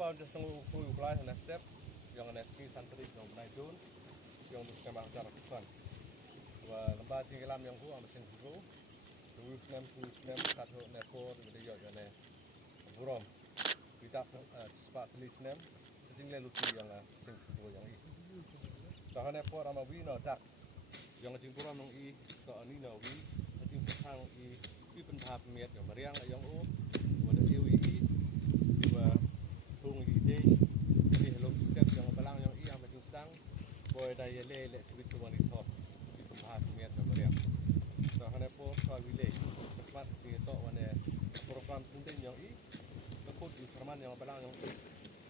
pound just who apply on a step, young and ski santri yang naik jun, yang untuk snem acara kusan. Wah, lembaga tinggalam yang ku amat senggulo, snem satu nepor video yang ne burom, kita sepak tulis snem, tinggal luti yang senggulo yang ini. Tahan nepor ama wino tak, yang jingburom yang ini, tak ni nawi, jing petang ini, ini pentap miat yang meriang yang u, wadah iwi ini. Tung ide ni hello jingtep yang balang yang ia macam sedang boy daya le tweet tuan itu itu bahas miat mereka so hanya po soal wilayah tempat itu wane program tunde yang i takut informan yang balang yang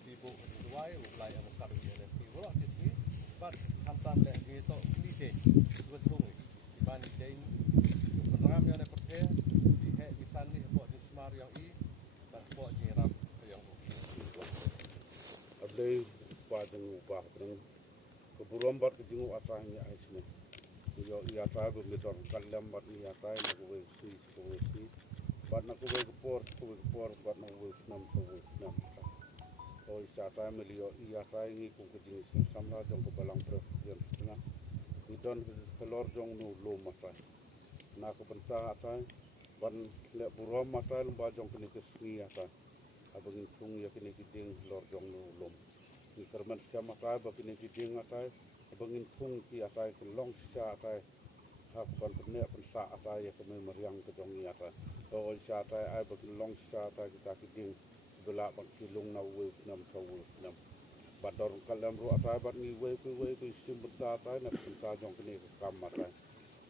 di bu duai ulai yang mukar dia di bola di sini but hantam le itu ide buat tung di ban ide program yang percaya di he di sana buat di smart yang i dan buat jingrap Abdul pada ubah dengan keburuan buat kejungu asalnya isme. Yo ia tahu begitu kalam buat ia tahu nak buat si, buat nak buat kepor buat nak buat snem. Oh ia tahu melio ia tahu ini Jingiaseng Samla Balang Presbyterian Sutnga. Idon kelor jong nu lom mata. Nak bynta tahu buat lek buruan mata lembah jong kini kesni tahu. Abang jingthung ya kini Dieng lor jong nu lom. Di kerman siapa tahu bagi ni Dieng atai. Abang jingthung ki atai kelong siapa atai. Hakuan penek pensa atai ya kami meriang ke jong ni atai. Oh siapa atai ai bagi long siapa atai kita Dieng belak bang kilung na wei nam sawu nam. Bador kalam ru atai bat ni wei ku sim bynta atai na pensa jong kini kam atai.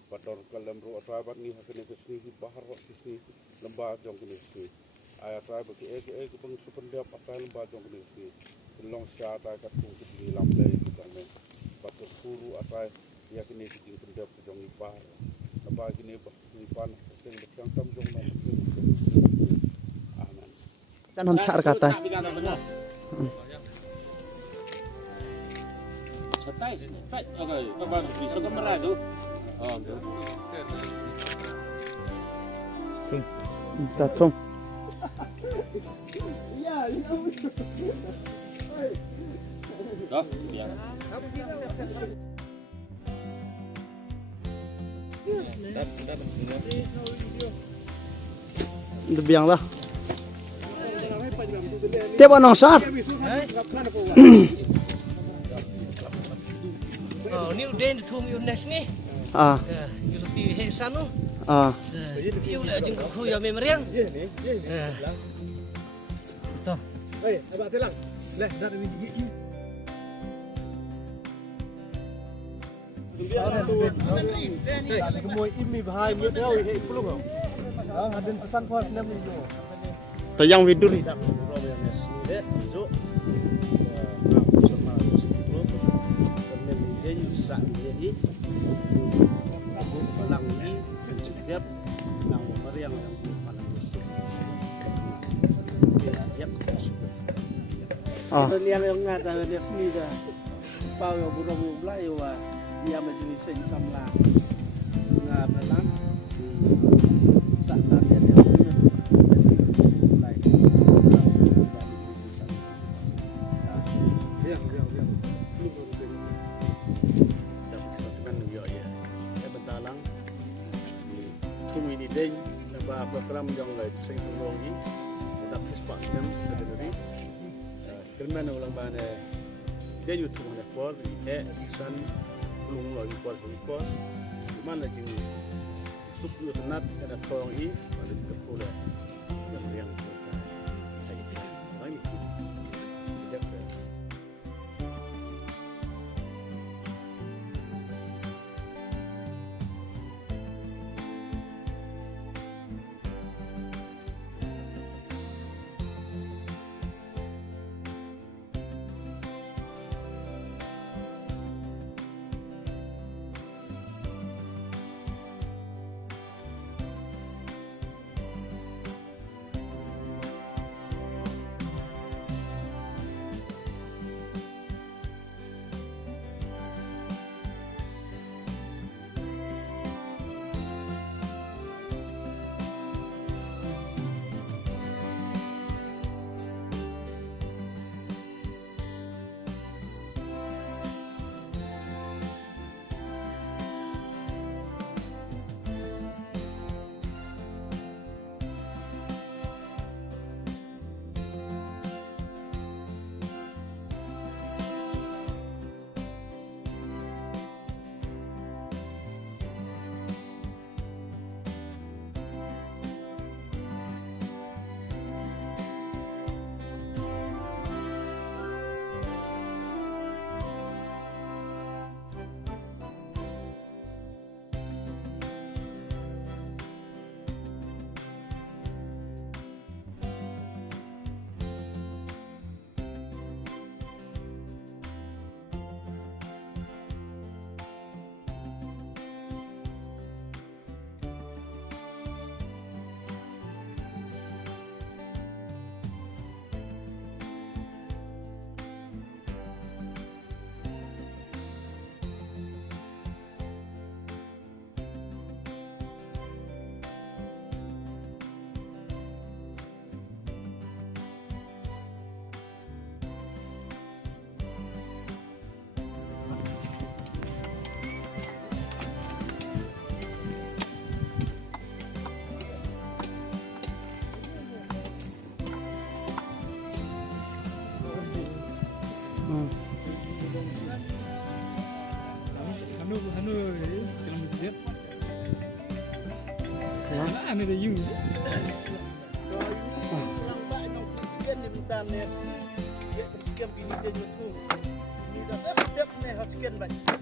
Bador kalam ru atai bat ni hakini kesni bahar sisi lembah jong kini sini. Ayat saya bagi ek bang sependap atai lembah jong kini sini. Long siapa kat tunggu di lambai kita ni. Batu kuru atai ya kini jingdap jong ipar. Lembah kini ipan yang tam jong nam. Anan. Kan honcar kata. Satai, satai. Okay, pabang bisa kamera tu. Oh, Kita trong. dah, biar. Biang lah. Tiap orang sar. Oh, ni udah ditung Yunes ni. Ah. Yuti hesan tu. Ah. Iu lah jingkau ya memeriang. Ni. Toh. Hei, abang telang. Leh, dah ada gigi. Kemoy imi bahai miut dia oi hei pulung. Ada pesan kuat snem ni jo. Tayang widur. Balang ni jingdap nang meriang yang paling Ah. Lihat yang ngata dia sini dah. Pau yang burung mulai wa dia Jingiaseng Samla Balang Sutnga dia punya mulai. Ya. Dapat satukan yo ya. Bentalang Tumi Dieng nambah program yang lain senggulo ni. Dapat sepak snem sendiri. Kerana ulang bana dia YouTube nak buat, san pelung lagi buat, mana jing sup lu tenat ada tolong i, ada juga pula yang saya kira banyak tidak. Hanu dalam masjid. Ya. Anu dah yung. Ulang tak nong sekian ni bentar ni. Dia tersekian bini dia juga. Ini dah step ni hot sekian banyak.